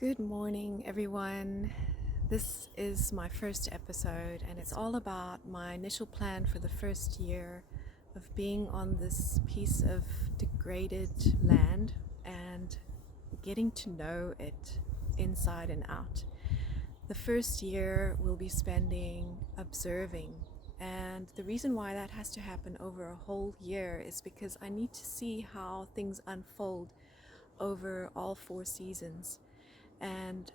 Good morning, everyone. This is my first episode, and it's all about my initial plan for the first year of being on this piece of degraded land and getting to know it inside and out. The first year we'll be spending observing, and the reason why that has to happen over a whole year is because I need to see how things unfold over all 4 seasons. And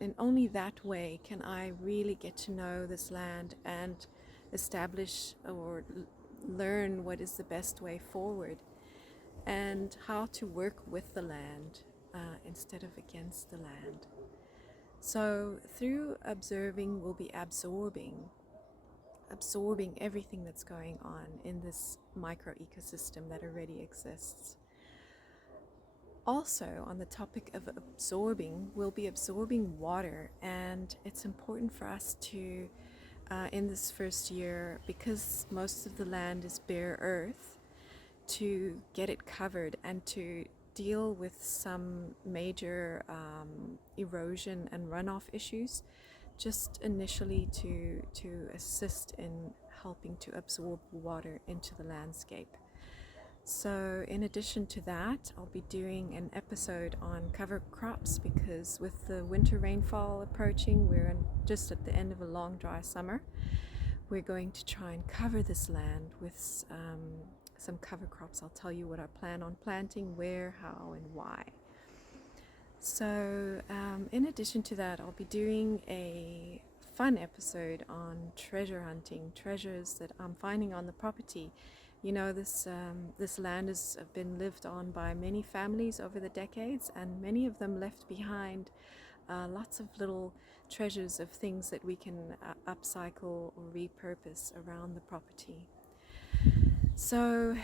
in only that way can I really get to know this land and establish or learn what is the best way forward and how to work with the land instead of against the land. So through observing, we'll be absorbing everything that's going on in this micro ecosystem that already exists. Also, on the topic of absorbing, we'll be absorbing water, and it's important for us to, in this first year, because most of the land is bare earth, to get it covered and to deal with some major erosion and runoff issues, just initially to assist in helping to absorb water into the landscape. So in addition to that, I'll be doing an episode on cover crops because with the winter rainfall approaching, we're just at the end of a long dry summer. We're going to try and cover this land with some cover crops. I'll tell you what I plan on planting, where, how, and why. So in addition to that, I'll be doing a fun episode on treasure hunting, treasures that I'm finding on the property. You know, this land has been lived on by many families over the decades, and many of them left behind lots of little treasures of things that we can upcycle or repurpose around the property. So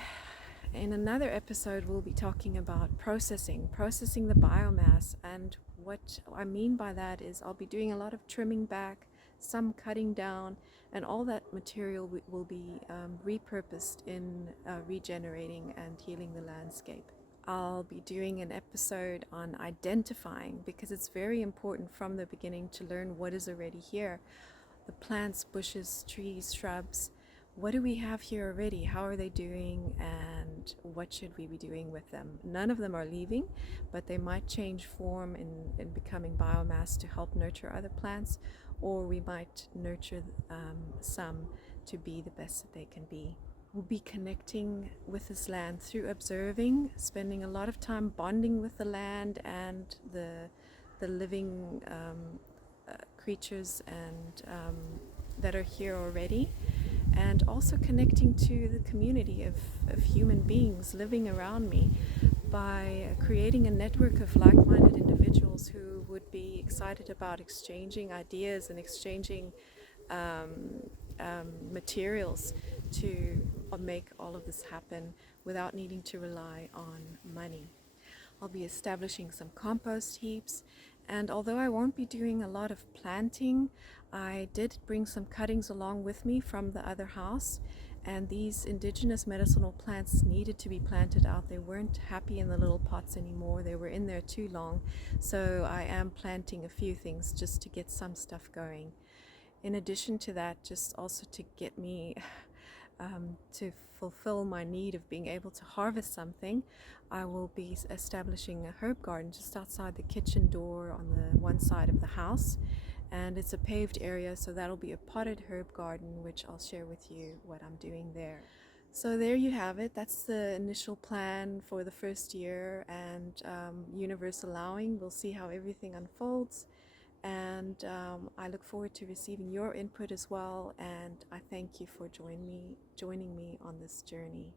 in another episode, we'll be talking about processing the biomass, and what I mean by that is I'll be doing a lot of trimming back, some cutting down, and all that material will be repurposed in regenerating and healing the landscape. I'll be doing an episode on identifying, because it's very important from the beginning to learn what is already here. The plants, bushes, trees, shrubs, what do we have here already? How are they doing, and what should we be doing with them? None of them are leaving, but they might change form in becoming biomass to help nurture other plants, or we might nurture some to be the best that they can be. We'll be connecting with this land through observing, spending a lot of time bonding with the land and the living creatures and that are here already, and also connecting to the community of human beings living around me by creating a network of like-minded individuals who would be excited about exchanging ideas and exchanging materials to make all of this happen without needing to rely on money. I'll be establishing some compost heaps, and although I won't be doing a lot of planting, I did bring some cuttings along with me from the other house, and these indigenous medicinal plants needed to be planted out. They weren't happy in the little pots anymore. They were in there too long, so I am planting a few things just to get some stuff going. In addition to that, just also to get me to fulfill my need of being able to harvest something, I will be establishing a herb garden just outside the kitchen door on the one side of the house, and it's a paved area, so that'll be a potted herb garden, which I'll share with you what I'm doing there. So there you have it. That's the initial plan for the first year, and universe allowing, we'll see how everything unfolds. And I look forward to receiving your input as well, and I thank you for joining me on this journey.